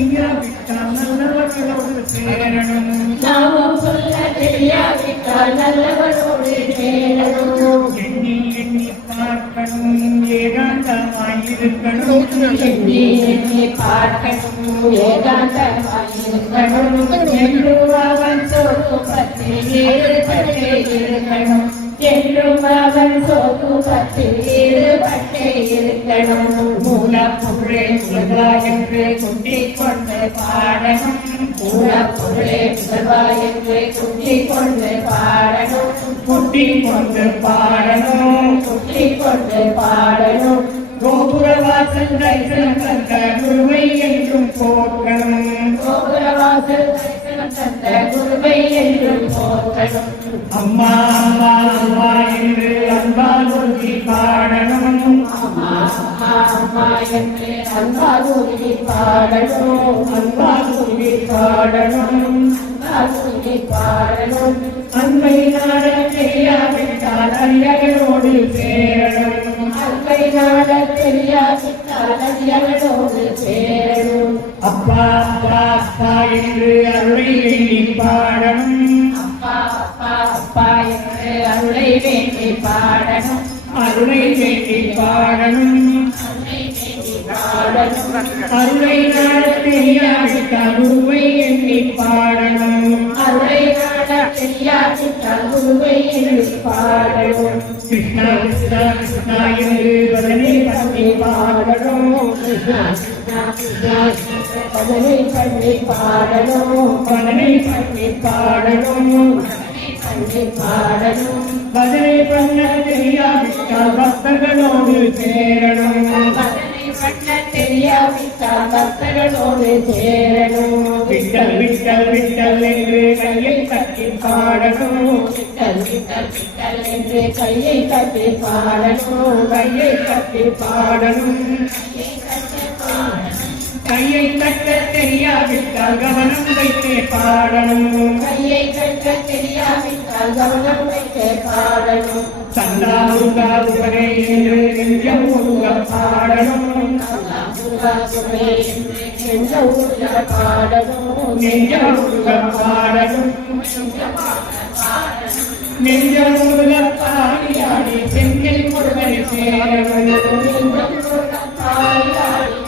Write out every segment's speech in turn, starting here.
தெரியாவிட்டால் நல்லவர்களோடு சேரணும் சொல்ல தெரியாவிட்டால் நல்லவரோடு சேரணும் எண்ணி எண்ணி பார்க்கணும் ஏகாந்தமாயிருக்கணும் எண்ணி எண்ணி பார்க்கணும் ஏகாந்தமாயிருக்கணும் என்றும் அவன் பற்றி இருக்கணும் என்றும் அவன் சோக்கு பற்றி ஈடுபட்டே இருக்கணும் மூலப்பொருளே முதலா என்று கொண்டிக் கொண்டு பாடணும் மூலப்பொருளே முதல்வா என்று குட்டிக் கொண்டு பாடணும் கொட்டிக் கொண்டு பாடணும் குட்டிக் கொண்டு பாடணும் கோபுரவாசல் தரிசனம் தந்த குருவை என்றும் போற்றணும் கோபுரவாசல் தரிசனம் தந்த குருவை என்றும் போற்றணும் அம்மா அம்மா அம்மா என்று அன்பால் ஒருத்தி பாடணும் அம்மா அம்மா அம்மா என்று அன்பாகுருவி பாடணும் அன்பால் ஒருத்தி பாடணும் அன்பாகுருவி பாடணும் அன்பை நாட தெரியாவிட்டால் அரியகளோடு சேரணும் அன்பை நாட தெரியாவிட்டால் அடியவனோடு சேரணும் அப்பா அப்பா அப்பா என்று அருள் அருளை வேண்டி பாடணும் அருளை வேண்டி பாடணும் அருளை நாட தெரியாவிட்டால் குருவை எண்ணி பாடணும் அருளை நாட தெரியாவிட்டால் குருவை எண்ணி பாடணும் கிருஷ்ணா கிருஷ்ணா கிருஷ்ணா என்று பதனை பண்ணி பாடணும். பதனை பண்ணி பாடணும். பதனை பண்ணி பாடணும். பாடணும். பதனை பண்ண தெரியாவிட்டால் பக்தர்களோடு சேரணும். தெரியாவிட்டால் பக்தர்களோடு சேரணும். விட்டல் விட்டல் விட்டல் என்று கையை தட்டி பாடணும். விட்டல் விட்டல் விட்டல் என்று கையை தட்டி பாடணும். கையை தட்டி பாடணும். கையை தட்ட தெரியாவிட்டால் கவனம் வைத்தே பாடணும். கையை கட்ட தெரியாவிட்டால் கவனம் வைத்து பாடணும். சந்தா முருகா முருகனே என்று நெஞ்சம் முருக பாடணும். முருகா முருகே பாடணும். நெஞ்சம் முருக பாடணும். நெஞ்சம் முருக பாடியாடி செந்தில் முருகனை சேரணும். கருணை நிறைந்த கருணை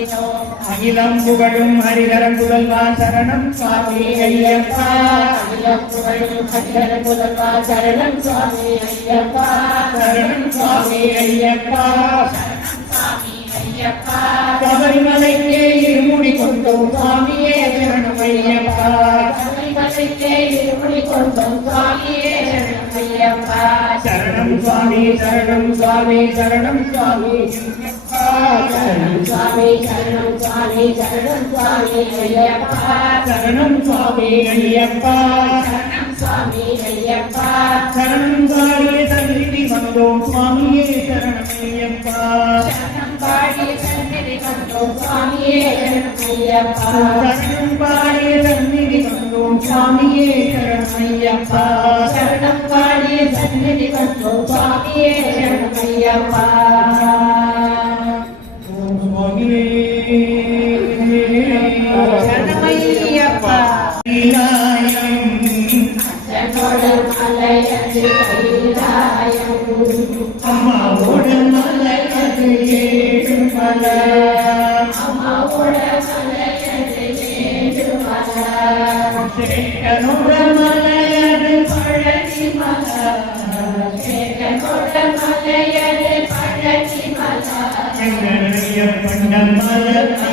தீரணும் கவலைகள் தீர வழியாமல் காலத்தை நீங்கள் போட்டினோம் அகிலம் புகழும் ஹரிகரம் புகழ்வா சரணம் சுவாமி ஐயப்பா. சரணம் சுவாமி ஐயப்பா. சரணம் சுவாமி ஐயப்பா. ஐயப்பா சபரிமலைக்கே இருமுடி கொண்டோம் சுவாமியே சரணம் ஐயப்பா. சபரிமலைக்கே இருமுடி கொண்டோம் சுவாமியே சரணம் ஐயப்பா. சரணம் சுவாமி சரணம் சுவாமி சரணம் சுவாமி. ஐயப்பா சரணம் சுவாமி சரணம் சுவாமி சரணம் சுவாமி ஐயப்பா சரணம் சுவாமி ஐயப்பா சரணம் சுவாமி ஐயப்பா சரணம் சுவாமி சந்நிதி வந்தோம் சுவாமியே சரணம் ஐயப்பா சரணம் பாடி சந்நிதி வந்தோம் சுவாமியே சரணம் ஐயப்பா சரணம் சந்நிதி வந்தோம் சுவாமியே சரணம் ஐயப்பா சரணம் சந்நிதி வந்தோம் சுவாமியே சரணம் ஐயப்பா சேட்டனோட மலை அது மலையது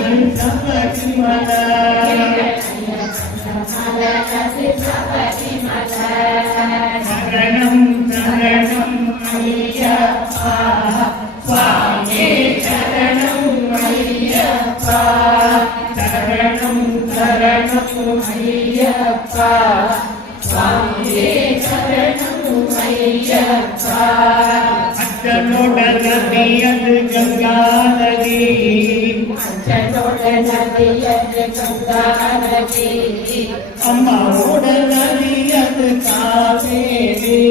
சபரி சரணம் சரணம் ஐயப்பா சுவாமியே சரணம் ஐயப்பா. அச்சனோட நதி அது கங்கா நதி அச்சனோட நதியது கங்கா நதி அம்மாவோட நதி அது காவேரி.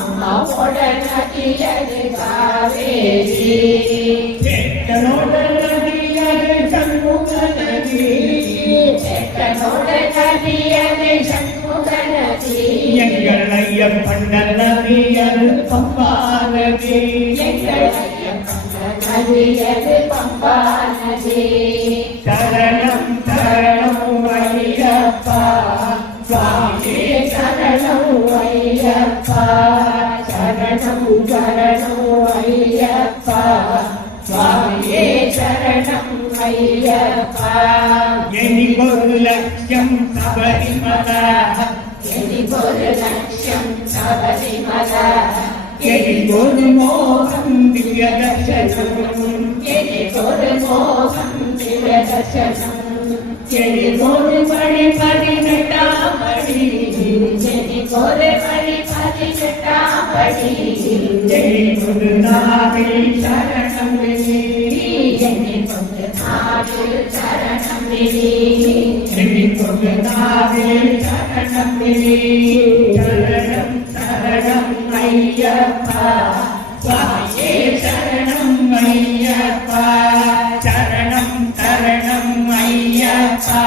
அம்மாவோட நதியது காவேரி. எங்கள் ஐயப்பன் நல்லவியது பம்பானதி தரணம் தரணம் ஐயப்பா சுவாமி சரணம் ஐயப்பா சரணம் சரணம் ஐயப்பா சுவாமி சரணம் ஐயப்பா చెడి కోరి పడి పడి చెట్టా పడి చెడి కోరి పడి పడి చెట్టా పడి చెడి కొడుతా శరణమే ஐயப்பா சரணம் தரணம் ஐயப்பா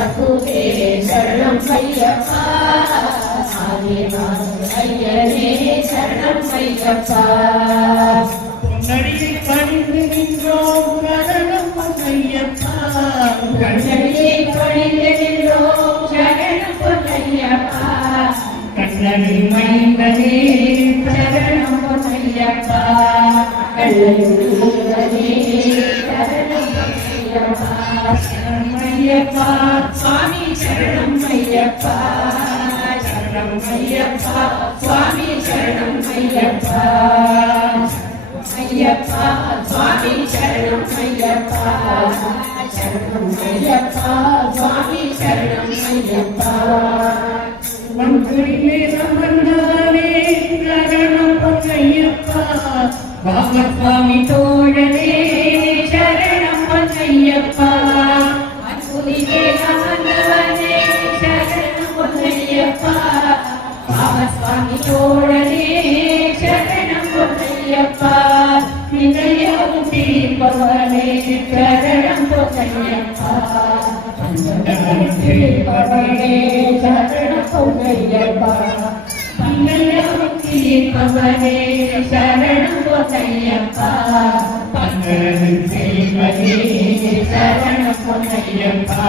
பிரபுவே சரணம் ஐயப்பா ஆதிவான ஐயனே சரணம் ஐயப்பா நடிகை பணிந்து நின்றோம் சரணம் ஐயப்பா கண்ணடியை பணிந்து நின்றோம் சரணம் பொன்னையப்பா. கண்ணடி மைந்தனே சரணம் பொன்னையப்பா. கண்ணடியே சரணம் சரணம் ஐயப்பா சுவாமி சரணம் ஐயப்பா சரணம் ஐயப்பா சுவாமி சரணம் ஐயப்பா ஐயப்பா சுவாமி சரணம் ஐயப்பா சரணம் ஐயப்பா சுவாமி சரணம் ஐயப்பா. சம்பந்தானே சரணம் ஐயப்பா. தோழனே சரணம் ஐயப்பா. பாபஸ்வாமி தோழனே சரணம் ஐயப்பா இதயம் தீர்ப்பவனே சரணம் ஐயப்பா சரணம் சரணம் பொன்னையப்பா. சரணம் பொன்னையப்பா.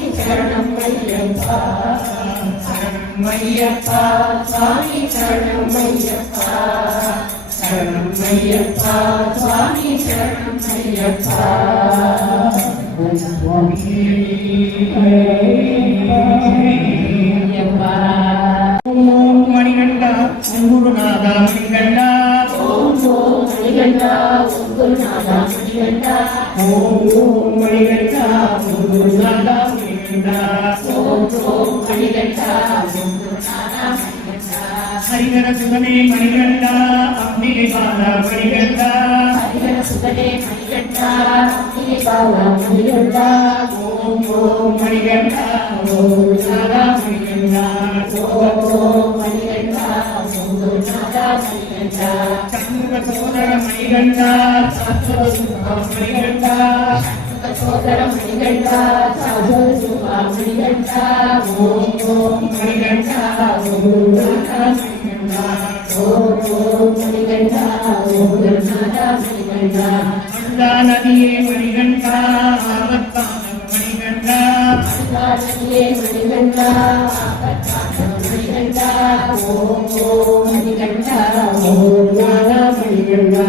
சரணம் ஐயப்பா சரணம் ஐயப்பா சுவாமி சரணம் ஐயப்பா சரணம் ஐயப்பா சுவாமி சரணம் ஐயப்பா சுவாமி ஐயப்பா ஓம் மணிகண்டா குருநாதா மணிகண்டா ஓம் ஓம் மணிகண்டா ஹரிகர சுகனே மணிகண்டா அம்பிகை பாலா மணிகண்டா ஹரிஹர சுதனே மணிகண்டா அம்பிகை பாலா மணிகண்டா ஓம் ஓம் மணிகண்டா ஓம் குருநாதா மணிகண்டா ஓம் ஓம் மணிகண்டா ஓம் குருநாதா மணிகண்டா சண்முக சோதர மணிகண்டா சத்வசுகா மணிகண்டா சோதர மணிகண்டா சாதுர சுபா மணிகண்டா ஓம் ஓம் மணிகண்டா ஓம் குருநாதா மணிகண்டா ஓம் ஓம் மணிகண்டா ஓம் குருநாதா மணிகண்டா. அண்ணா நதியே மணிகண்டா ஆபத்தான மணிகண்டா மணிகண்டா ஆபத்தான மணிகண்டா ஓம் ஓம் மணிகண்டா ஓம் மணிகண்டா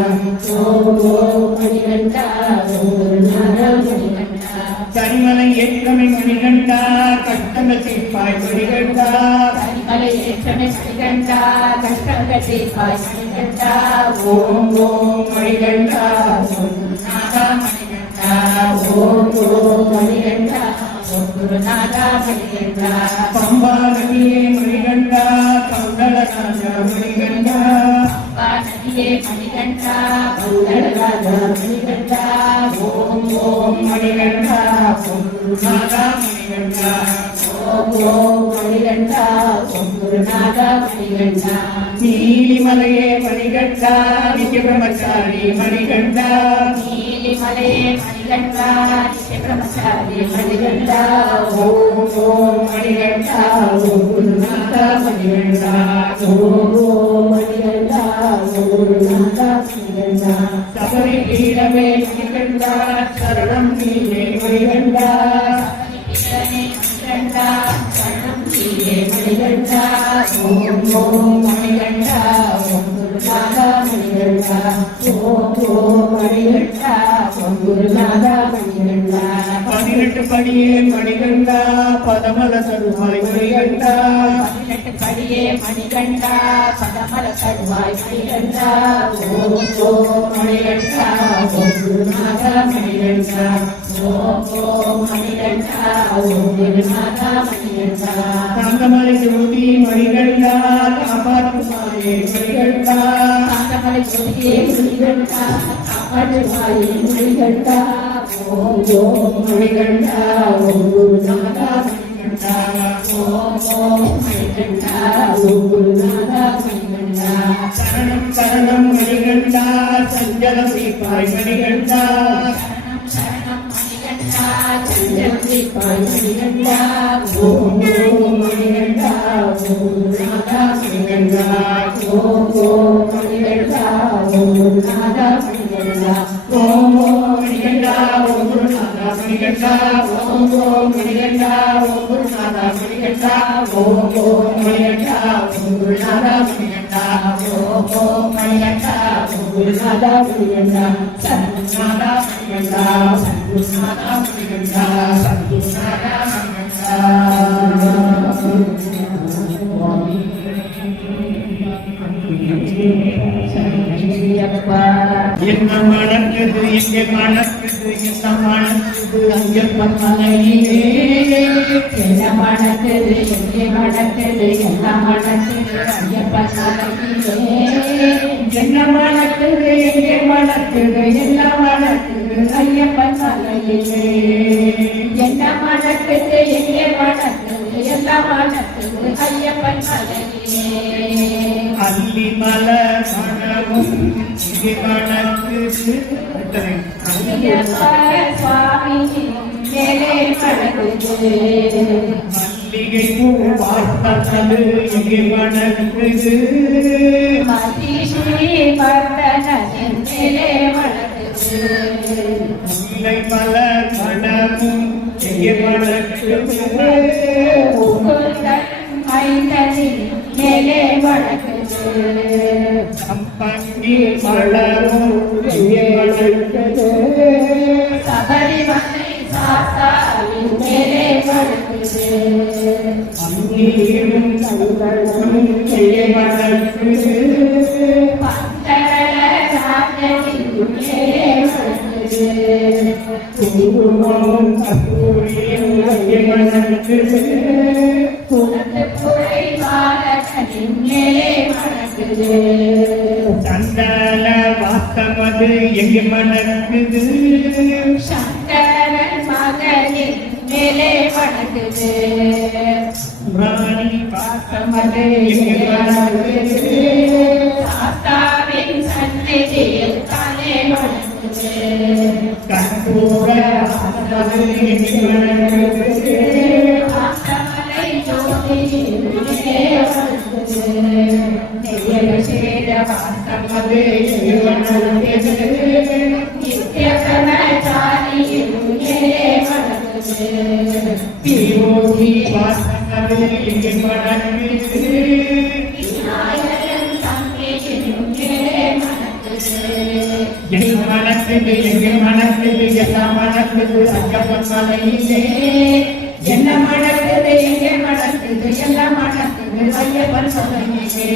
ஓம் ஓம் மணிகண்டா ஓம் மணிகண்டா கரிமலை ஏற்றமை மணிகண்டா மணிகண்டா மணிகண்டா கஷ்டங்கள் தீர்ப்பாய் மணிகண்டா ஓம் ஓம் ஓம் குருநாதா மணிகண்டா ஓம் ஓம் மணிகண்டா குருநாதா மணிகண்டா பம்பா நதியே மணிகண்டா கௌண்டலராஜா மணிகண்டா அப்பா நதியே மணிகண்டா மங்களராஜா மணிகண்டா ஓம் ஓம் மணிகண்டா குருநாதா மணிகண்டா ஓம் ஓம் மணிகண்டா மணிகண்டா நீலிமலையே மணிகண்டா நித்ய பிரம்மச்சாரி மணிகண்டா நீலிமலையே மணிகண்டா நித்திய பிரம்மச்சாரி மணிகண்டா ஓம் ஓம் மணிகண்டா குருநாதா மணிகண்டா ஓம் ஓம் மணிகண்டா குருநாதா மணிகண்டா சபரி மணிகண்டா சரணம் நீலே மணிகண்டா ஓம் ஓம் மணிகண்டா ஓம் குருநாதா மணிகண்டா ஓம் ஓம் மணிகண்டா ஓம் குருநாதா மணிகண்டா பதினெட்டு படியே மணிகண்டா பதமல சருவாய் மணிகண்டா. பதினெட்டு படியே மணிகண்டா பதமல தருவாய் மணிகண்டா. ஓம் ஓம் மணிகண்டா ஓம் குருநாதா மணிகண்டா. ஓம் ஓம் மணிகண்டா ஓம் குருநாதா மணிகண்டா. தங்கமலை ஜோதி மணிகண்டா காப்பாற்றுமாயே மணிகண்டா. மணிகண்டா. ஓம் ஓம் மணிகண்டா ஓம் குருநாதா மணிகண்டா ஓம் ஓம் மணிகண்டா ஓம் குருநாதா மணிகண்டா சரணம் சரணம் மணிகண்டா சஞ்சல சீப்பாய் மணிகண்டா சரணம் சரணம் மணிகண்டா சஞ்சலம் தீபாய் மணிகண்டா ஓம் ஓம் மணிகண்டா ஓம் குருநாதா மணிகண்டா ஓம் ஓம் மணிகண்டா ஓம் ஓம் மணிகண்டா ஓம் குருநாதா மணிகண்டா ஓம் ஓம் மணிகண்டா ஓம் குருநாதா மணிகண்டா ஓம் ஓம் மணிகண்டா ஓம் குருநாதா மணிகண்டா மணிகண்டா சத்குருநாதா மணிகண்டா சத்குருநாதா என்ன மணக்குது இங்கே மணக்குது இந்த மணக்குது? ஐயப்பன் மலையிலே என்ன மணக்குது எங்கே மணக்குது எல்லாம் மணக்குது ஐயப்பன் மலையிலே என்ன மணக்குது எங்கே மணக்குது எல்லாம் மணக்குது ஐயப்பன் மலையிலே என்ன மணக்குது எங்கே மணக்குது எல்லாம் மணக்குது ஐயப்பன் மலையிலே அல்லி மலர் மணமும் இங்கே மணக்குது எத்தனை? ஐயப்பா சுவாமி மேலே மணக்குது மல்லிகை பூ பார்த்தது இங்கே மணக்குது மதிஷி பர்தனின் சந்தன வாசமது எங்கு மணக்குது சங்கரன் மகனின் மேலே வணங்குது ராணி வாசமது எங்கு மணக்குது வாசமது எங்கே வணங்குது எங்க மனசுது எங்க மனசுது எல்லாம் மனசுது மலையிலே என்ன மணக்குது எங்கே மணக்குது எல்லாம் மணக்குது ஐயப்பன் சபையிலே